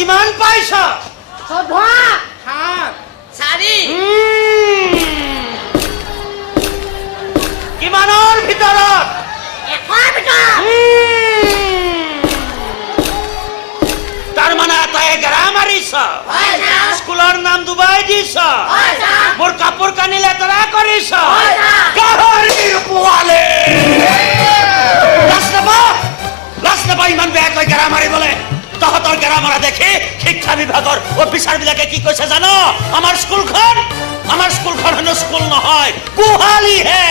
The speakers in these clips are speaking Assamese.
কিমান পাইছা? 4 কিমানৰ ভিতৰত? 100 ভিতৰত তাৰ মানে এটাই গেৰা মাৰিছ? স্কুলৰ নাম ডুবাই দিছ? মোৰ কাপোৰ কানি লেতেৰা কৰিছ? গাহৰিৰ পোৱালি! লাজ নাপা ইমান বেয়াকৈ গেৰা মাৰিবলৈ? তহঁতৰ গেৰা মাৰা দেখি শিক্ষা বিভাগৰ অফিচাৰবিলাকে কি কৈছে জানো? আমাৰ স্কুলখন হেনো স্কুল নহয়, গোহালিহে।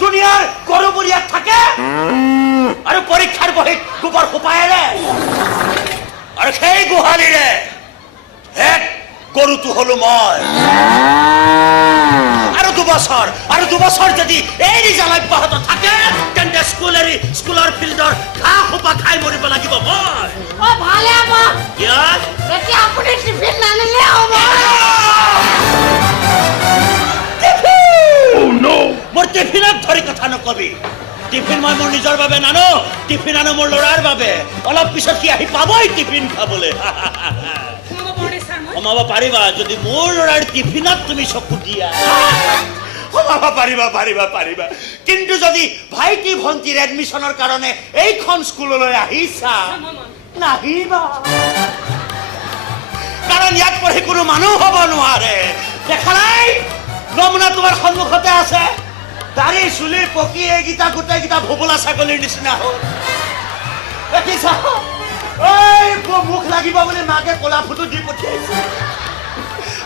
দুনিয়াৰ গৰুবোৰ ইয়াত থাকে আৰু পৰীক্ষাৰ বহীত গোবৰ সোপায়েৰে আৰু সেই গোহালিৰে হেড গৰুটো হলো মই। আৰু দুবছৰ যদি এই ৰিজাল্ট অব্যাহত থাকে তেন্তে স্কুলৰ ফিল্ডৰ ঘাঁহ সোপা খাই মৰিব লাগিব মই। ভালে হ'ব এতিয়া আপুনি টিফিন নানিলে হ'ব। মোৰ টিফিনক ধৰি কথা নকবি। টিফিন মই মোৰ নিজৰ বাবে নানো, টিফিন আনো মোৰ ল'ৰাৰ বাবে। অলপ পিছত সি আহি পাবই টিফিন খাবলৈ। সোমাব পাৰিবা যদি মোৰ ল'ৰাৰ টিফিনত তুমি চকু দিয়া। সোমাব পাৰিবা কিন্তু যদি ভাইটি ভণ্টিৰ এডমিশ্যনৰ কাৰণে এইখন স্কুললৈ আহিছা নাহিবা, কাৰণ ইয়াত পঢ়ি কোনো মানুহ হ'ব নোৱাৰে। দেখা নাই নমুনা তোমাৰ সন্মুখতে আছে। দাড়ি চুলি পকি এইকেইটা গোটেইকেইটা ভোবোলা ছাগলীৰ নিচিনা হ'ল। দেখিছা মুখ লাগিব বুলি মাকে কলা ফুটো দি পঠিয়াইছে,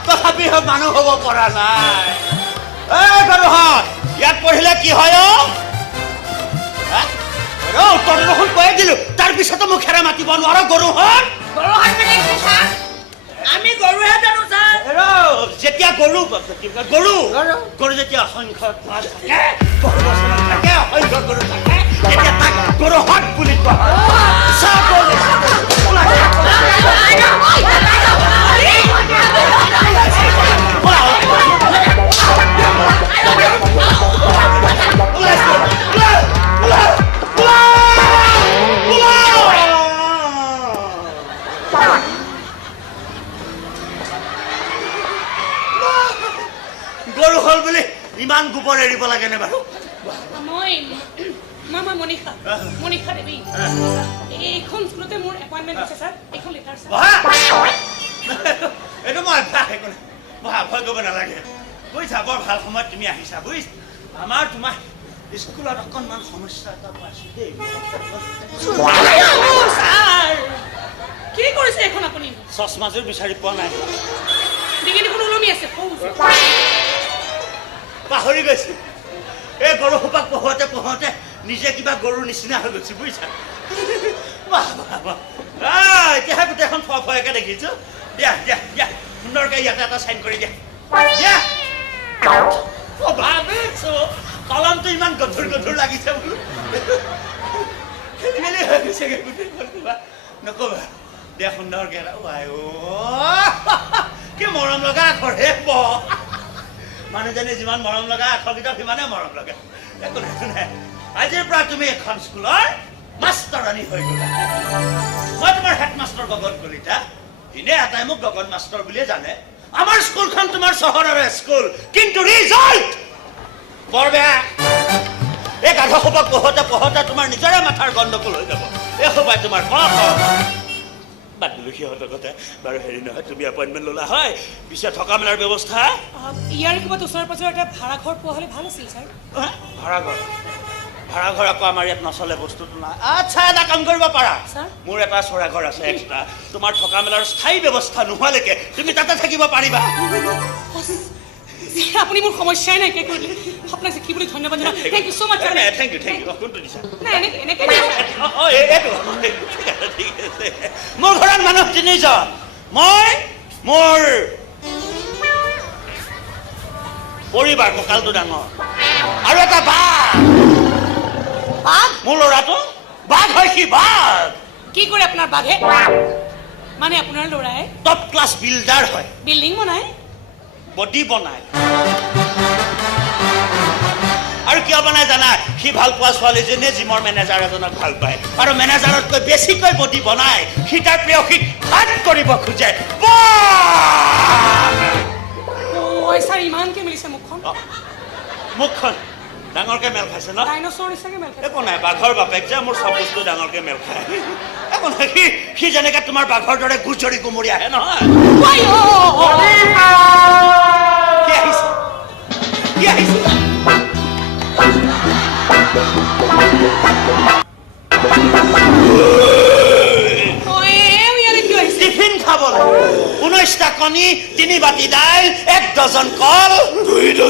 তথাপি মানুহ হ'ব পৰা নাই। গৰুহঁত ইয়াত পঢ়িলে কি হয়? উত্তৰ দেখোন কৈয়ে দিলো, তাৰ পিছতো মুখেৰে মাতিব নোৱাৰো। গৰুহঁত আমি গৰুহে জানো ছাৰ। যেতিয়া গৰু যেতিয়া অসংখ্য থাকে, অসংখ্য গৰু থাকে, তেতিয়া তাক গৰুহঁত বুলি কোৱা হয়। গৰু হল বুলি ইমান গোবৰ এৰিব লাগে নে বাৰু? মনিষা দেৱী, এইখন স্কুলতে মোৰ এপইণ্টমেণ্ট আছে ছাৰ। এইখন লেটাৰ ছাৰ। এইটো মই ভয় কৰিব নালাগে বুজিছা। বৰ ভাল সময়ত তুমি আহিছা বুজিছা। তোমাৰ স্কুলত অকণমান সমস্যা এটা পাইছো দেই। কি কৰিছে এখন আপুনি? চশমাযোৰ বিচাৰি পোৱা নাই। ডিঙিখন ওলমি আছে। পাহৰি গৈছো। এই গৰু সোপাক পঢ়োতে নিজে কিবা গৰুৰ নিচিনা হৈ গৈছে বুজিছা। এতিয়াহে গোটেইখন ফয়কে দেখিছো। দিয়া সুন্দৰকে ইয়াতে এটা চাইন কৰি দিয়া। ভাবিছো কলমটো ইমান গধুৰ লাগিছে বোলো, খেলি মেলি হৈ গৈছেগে গোটেইখন কিবা নকবা। দিয়া সুন্দৰকে কি মৰম লগা আখৰ হে মানুহজনী যিমান মৰম লগা আখৰকেইটা সিমানে মৰম লগা। একো নাই, আজিৰ পৰা তুমি এখন স্কুলৰ মাষ্টৰণী হৈ গলা। মই তোমাৰ হেডমাষ্টৰ গগন কলিতা। এনে এটাই মোক গগন মাষ্টৰ বুলিয়ে জানে। আমাৰ স্কুলখন তোমাৰ চহৰৰে স্কুল, কিন্তু ৰিজাল্ট বৰ বেয়া। এই গাধ সোপাক পঢ়োতে তোমাৰ নিজৰে মাথাৰ গণ্ডগোল হৈ যাব। এই সোপাই তোমাৰ বাদ দিলো সিহঁতৰ কথা। বাৰু হেৰি নহয়, তুমি এপইণ্টমেণ্ট ল'লা হয়, পিছে থকা মেলাৰ ব্যৱস্থা? ইয়াৰ কিবা ওচৰে পাজৰে এটা ভাড়াঘৰ পোৱা হ'লে ভাল আছিল ছাৰ। ভাড়াঘৰ আকৌ আমাৰ ইয়াত নচলে, বস্তুটো নাই। আচ্ছা, এটা কাম কৰিব পাৰা, মোৰ এটা চৰা ঘৰ আছে এক্সট্ৰা। তোমাৰ থকা মেলাৰ স্থায়ী ব্যৱস্থা নোহোৱালৈকে তুমি তাতে থাকিব পাৰিবা। আপুনি মোৰ সমস্যাই নাইকিয়া কৰিলে। আপোনাক কি বুলি ধন্যবাদ জনাম। Thank you so' much. Thank you. কোনটো দিছা? ঠিক আছে। মোৰ ঘৰত মানুহ 3জন। মই মোৰ পৰিবাৰ, কঁকালটো ডাঙৰ, আৰু এটা বাঘ। মোৰ ল'ৰাটো বাঘ হয়। সি বাঘ। কি কৰে আপোনাৰ বাঘে? মানে আপোনাৰ ল'ৰাই টপ ক্লাছ বিল্ডাৰ হয়। বিল্ডিং বনায়, বডি বনায়। আৰু কিয় বনায় জানা? জানা সি ভাল পোৱা ছোৱালীজনীয়ে জিমৰ মেনেজাৰ এজনক ভাল পায় আৰু মেনেজাৰতকৈ বেছিকৈ বডি বনাই সি তাৰ প্ৰেয়সীক ঘাট কৰিব খোজে ঐ ছাৰ ইমানকে মিলিছে মুখখন মুখখন ডাঙৰকে মেল খাইছে ন ডাইনছৰ নিচিনাকে মেল খাইছে একো নাই বাঘৰ বাপেক যে মোৰ চব বস্তু ডাঙৰকে মেল খায় একো নাই সি যেনেকে তোমাৰ বাঘৰ দৰে গুচৰি গুমৰি আহে নহয় কি আহিছে কি আহিছে টিফিন খাবলৈ 19টা কণী 3 বাটি দাইল 1 ডজন কল 2 ডজন